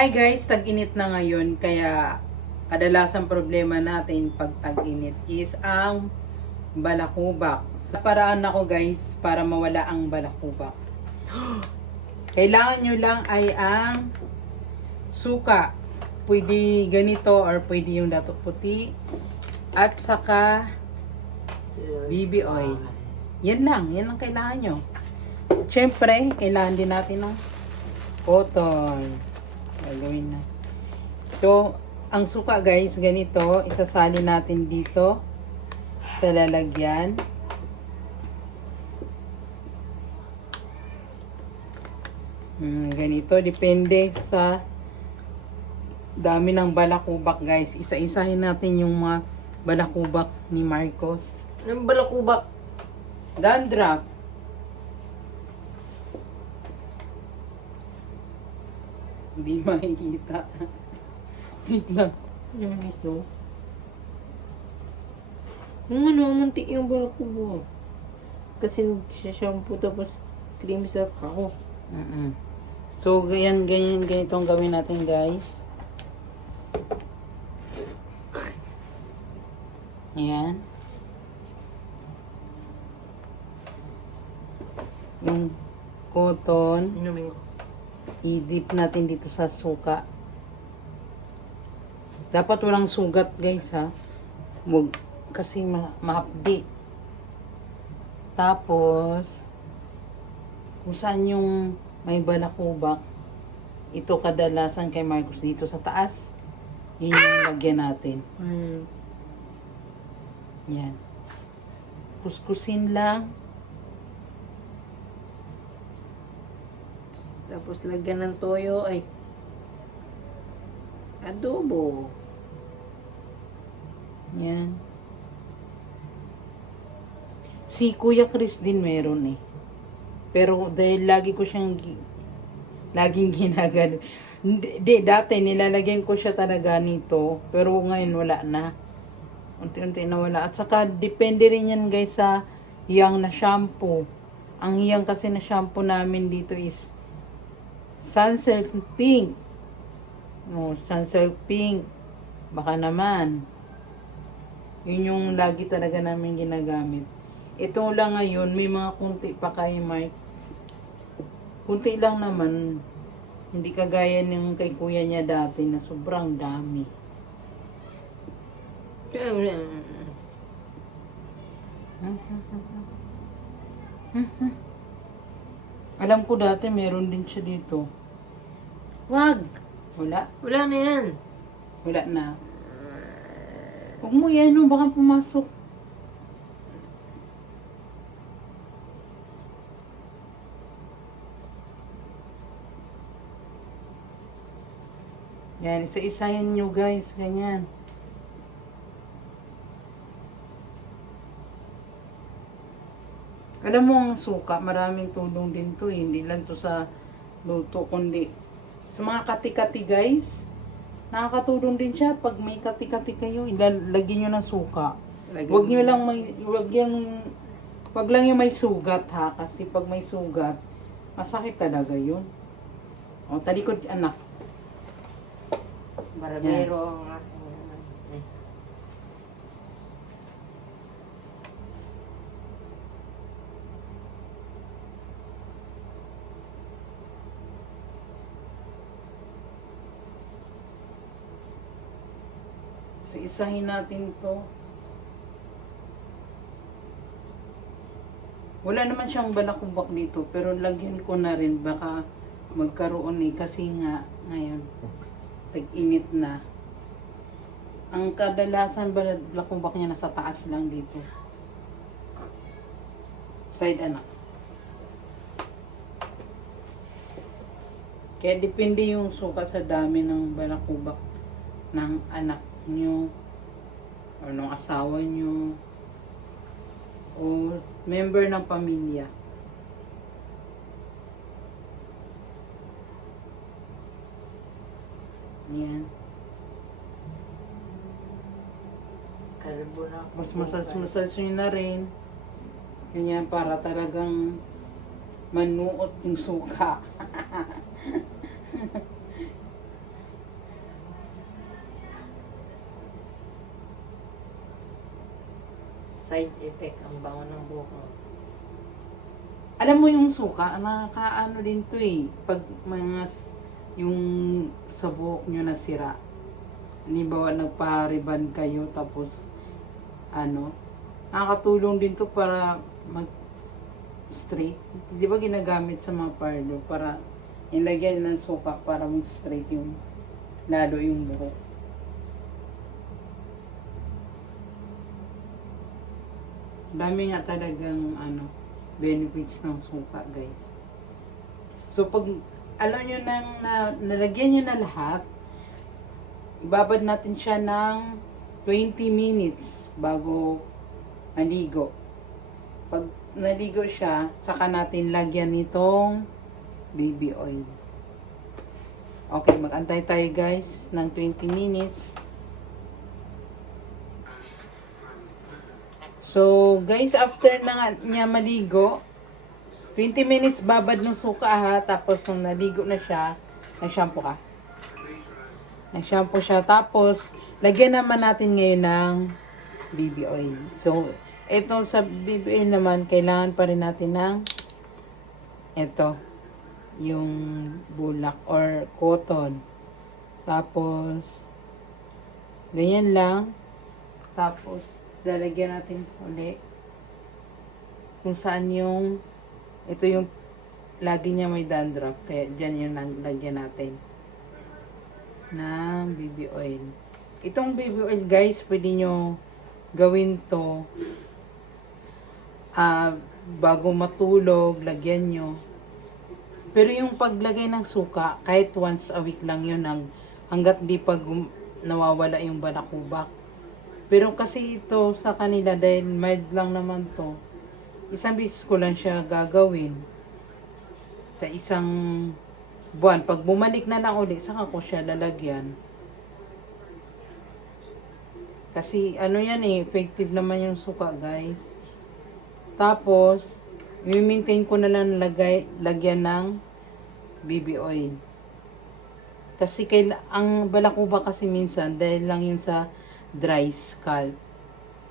Hi guys, tag-init na ngayon kaya kadalasan problema natin pag tag-init is ang balakubak. Sa paraan ako guys para mawala ang balakubak. Kailangan nyo lang ay ang suka. Pwede ganito or pwede yung dato puti. At saka BB oil. Yan lang, yan ang kailangan nyo. Siyempre, kailangan din natin ng cotton. Gagawin na. So, ang suka guys, ganito, isasali natin dito sa lalagyan. Hmm, ganito, depende sa dami ng balakubak guys. Isa-isahin natin yung mga balakubak ni Marcos. Anong balakubak? Dandruff. Hindi makikita. Wait lang. Ano gusto? Yung ano, muntik yung balakubak. Kasi nagsashampoo tapos cream sa ako. Mm-mm. So, ganyan, ganyan, ganito ang gawin natin, guys. Ayan. Yung cotton, Inumin ko. I-dip natin dito sa suka. Dapat walang sugat, guys, ha. Wag, kasi ma mahapdi. Tapos, kung saan yung may balakubak, ito kadalasan kay Marcos dito sa taas. Yun yung lagyan natin. Hmm. Yan. Kuskusin lang. Tapos lagyan ng toyo ay adobo. Yan. Si Kuya Chris din meron eh. Pero dahil lagi ko siyang gi- laging ginagano. Hindi, di, dati nilalagyan ko siya talaga nito. Pero ngayon wala na. Unti-unti na wala. At saka depende rin yan guys sa hiyang na shampoo. Ang hiyang kasi na shampoo namin dito is Sunsilk Pink. No, Sunsilk Pink. Baka naman. Yun yung lagi talaga namin ginagamit. Ito lang ngayon, may mga kunti pa kay Mike. Kunti lang naman. Hindi kagaya ng kay kuya niya dati na sobrang dami. Alam ko dati meron din siya dito. Wag! Wala. Wala na yan. Wala na. Huwag mo yan, no, baka pumasok. Yan, isa-isahin nyo guys, ganyan. Alam mo ang suka, maraming tulong din to eh. Hindi lang to sa luto, kundi sa mga kati-kati guys. Nakakatulong din siya pag may kati-kati kayo, ilalagyan nyo ng suka. Lagyan Huwag nyo lang may, huwag yung, huwag lang yung may sugat ha, kasi pag may sugat, masakit talaga yun. O, talikod anak. Barbero ang So, isahin natin to. Wala naman siyang balakubak dito, pero lagyan ko na rin, baka magkaroon eh, kasi nga, ngayon, tag-init na. Ang kadalasan balakubak niya nasa taas lang dito. Side anak. Kaya depende yung suka sa dami ng balakubak ng anak nyo o ng asawa nyo o member ng pamilya. Yan. Kalbo na. Mas masas-masas nyo na rin. Ganyan para talagang manuot yung suka. side effect ang bango ng buhok mo. Alam mo yung suka, nakakaano din to eh. Pag mga yung sa buhok nyo nasira. Halimbawa, nagpa-ribbon kayo tapos ano, nakakatulong din to para mag straight. Di ba ginagamit sa mga parlor para ilagyan ng suka para mag straight yung lalo yung buhok. Dami nga talagang ano, benefits ng suka, guys. So, pag alam nyo nang na, nalagyan nyo na lahat, ibabad natin siya ng 20 minutes bago maligo. Pag naligo siya, saka natin lagyan nitong baby oil. Okay, mag-antay tayo guys ng 20 minutes. So, guys, after na niya maligo, 20 minutes babad ng suka ha, tapos nung naligo na siya, nag-shampoo ka. Nag-shampoo siya, tapos lagyan naman natin ngayon ng baby oil. So, ito sa baby oil naman, kailangan pa rin natin ng ito, yung bulak or cotton. Tapos, ganyan lang. Tapos, lalagyan natin uli kung saan yung ito yung lagi niya may dandruff kaya dyan yung lagyan natin ng baby oil. Itong baby oil guys pwede nyo gawin to ah bago matulog lagyan nyo. Pero yung paglagay ng suka kahit once a week lang yun ang, hanggat di pag nawawala yung balakubak pero kasi ito sa kanila dahil mild lang naman to, isang beses ko lang siya gagawin sa isang buwan. Pag bumalik na lang uli, saka ko siya lalagyan. Kasi ano yan eh, effective naman yung suka guys. Tapos, i-maintain ko na lang lagay, lagyan ng baby oil. Kasi kaila, ang balakuba kasi minsan, dahil lang yun sa dry scalp.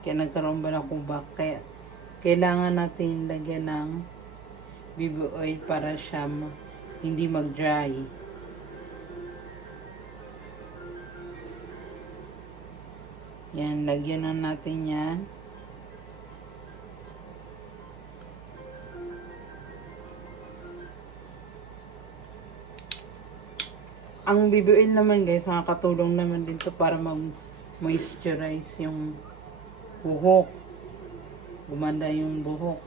Kaya nagkaroon balakubak. Kaya kailangan natin lagyan ng baby oil para siya hindi mag-dry. Yan, lagyan na natin yan. Ang baby oil naman guys, nakakatulong naman din to para mag-moisturize yung buhok. Gumanda yung buhok.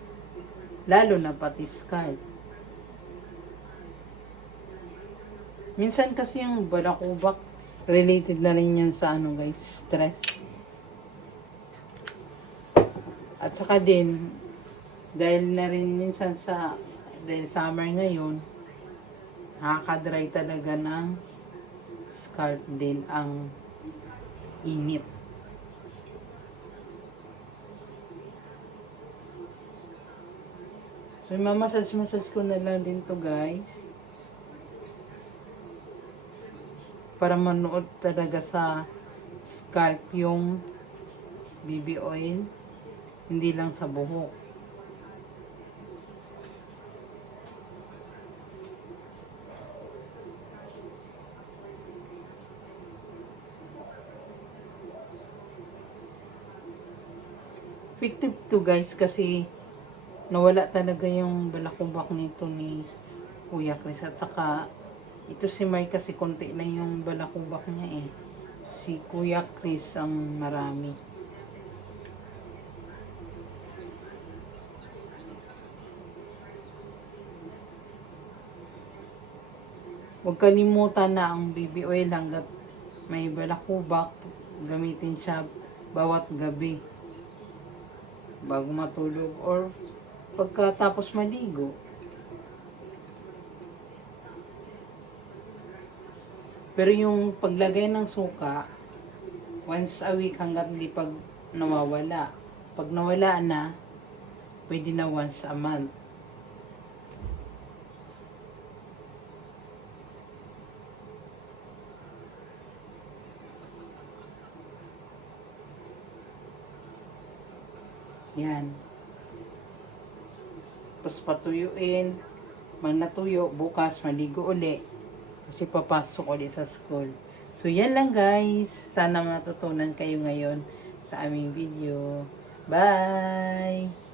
Lalo na pati scalp. Minsan kasi yung balakubak, related na rin yan sa ano guys, stress. At saka din, dahil na rin minsan sa, dahil summer ngayon, nakaka-dry talaga ng scalp din ang init. So, mamasage-massage ko na lang din to guys. Para manood talaga sa scalp yung BB oil. Hindi lang sa buhok. Effective to guys kasi nawala talaga yung balakubak nito ni Kuya Chris. At saka, ito si Mike kasi konti na yung balakubak niya eh. Si Kuya Chris ang marami. Huwag kalimutan na ang baby oil hanggat may balakubak, gamitin siya bawat gabi bago matulog or pagkatapos maligo. Pero yung paglagay ng suka, once a week hanggat hindi pag nawawala. Pag nawala na, pwede na once a month. Yan. Tapos patuyuin. Pag natuyo, bukas maligo uli. Kasi papasok ulit sa school. So, yan lang guys. Sana matutunan kayo ngayon sa aming video. Bye!